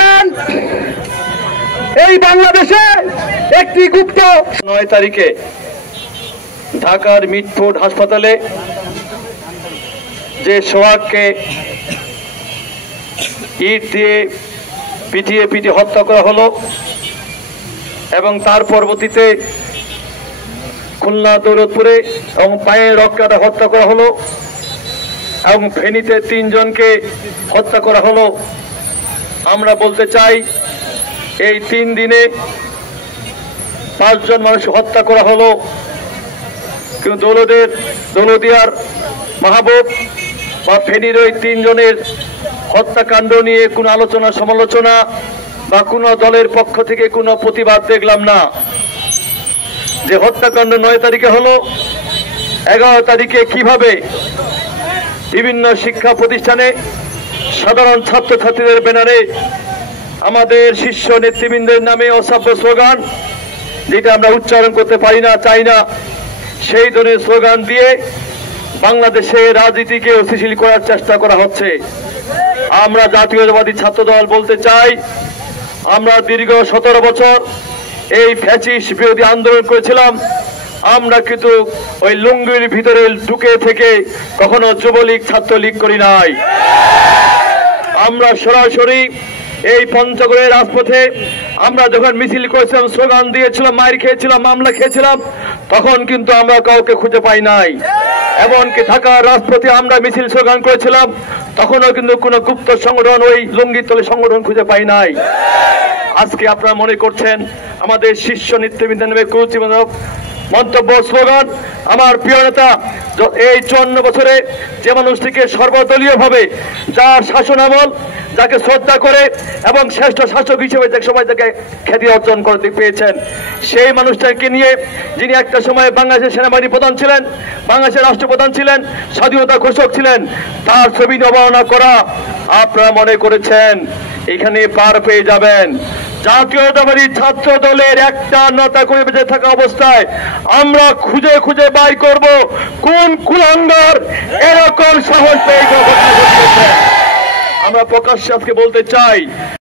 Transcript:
জানেন এই বাংলাদেশে একটি গুপ্ত 9 তারিখে ঢাকার মিটফোর্ড হাসপাতালে যে সোহাগকে ইট দিয়ে পিটিয়ে পিটিয়ে হত্যা করা হলো এবং তার পরবর্তীতে খুলনা দৌলতপুরে এবং পায়ে রক্তটা হত্যা করা হলো এবং ফেনীতে 3 জনকে হত্যা করা হলো। আমরা বলতে চাই এই 3 দিনে 5 জন মানুষ হত্যা করা হলো, কিন্তু দৌলদিয়ার মাহবুব বা ফেনীর ওই 3 জনের হত্যাকাণ্ড নিয়ে কোনো আলোচনা সমালোচনা বা কোনো দলের পক্ষ থেকে কোনো প্রতিবাদ দেখলাম না। যে হত্যাকাণ্ড 9 তারিখে হলো, 11 তারিখে কিভাবে বিভিন্ন শিক্ষা প্রতিষ্ঠানে সাধারণ ছাত্রছাত্রীদের ব্যানারে আমাদের শীর্ষ নেতৃবৃন্দের নামে অসভ্য স্লোগান, যেটা আমরা উচ্চারণ করতে পারি না, চাই না, সেই ধরনের স্লোগান দিয়ে বাংলাদেশে রাজনীতিকে অস্থিতিশীল করার চেষ্টা করা হচ্ছে। আমরা জাতীয়তাবাদী ছাত্রদল বলতে চাই, আমরা দীর্ঘ 17 বছর এই ফ্যাসিস্ট বিরোধী আন্দোলন করেছিলাম। আমরা কিন্তু ওই লুঙ্গির ভিতরে ঢুকে থেকে কখনো যুবলীগ ছাত্রলীগ করি নাই। আমরা সরাসরি এই পঞ্চগড়ের রাজপথে আমরা যখন মিছিল করেছিলাম, স্লোগান দিয়েছিলাম, মাইর খেয়েছিলাম, মামলা খেয়েছিলাম, তখন কিন্তু আমরা কাউকে খুঁজে পাই নাই। এমনকি ঢাকার রাজপথে আমরা মিছিল স্লোগান করেছিলাম, তখনও কিন্তু কোনো গুপ্ত সংগঠন, ওই লুঙ্গির তলে সংগঠন খুঁজে পাই নাই। আজকে আপনারা মনে করছেন আমাদের শীর্ষ নেতৃবৃন্দের নামে কুরুচিমূলক মন্তব্য, স্লোগান। আমার প্রিয় নেতা এই 54 বছরে যে মানুষটিকে সর্বদলীয় ভাবে, যার শাসন আমল, যাকে শ্রদ্ধা করে এবং শ্রেষ্ঠ শাসক হিসেবে সবাই তাকে খ্যাতি অর্জন করতে পেয়েছেন, সেই মানুষটাকে নিয়ে, যিনি একটা সময় বাংলাদেশের সেনাবাহিনী প্রধান ছিলেন, বাংলাদেশের রাষ্ট্রপ্রধান ছিলেন, স্বাধীনতা ঘোষক ছিলেন, তার ছবি অবমাননা করা আপনারা মনে করেছেন এখানে পার পেয়ে যাবেন। জাতীয়তাবাদী ছাত্র দলের একটা নেতা করে বেঁচে থাকা অবস্থায় আমরা খুঁজে খুঁজে বাই করব কোন কুলাঙ্গার এরকম সাহস পেয়ে। আমরা প্রকাশ্যে আজকে বলতে চাই,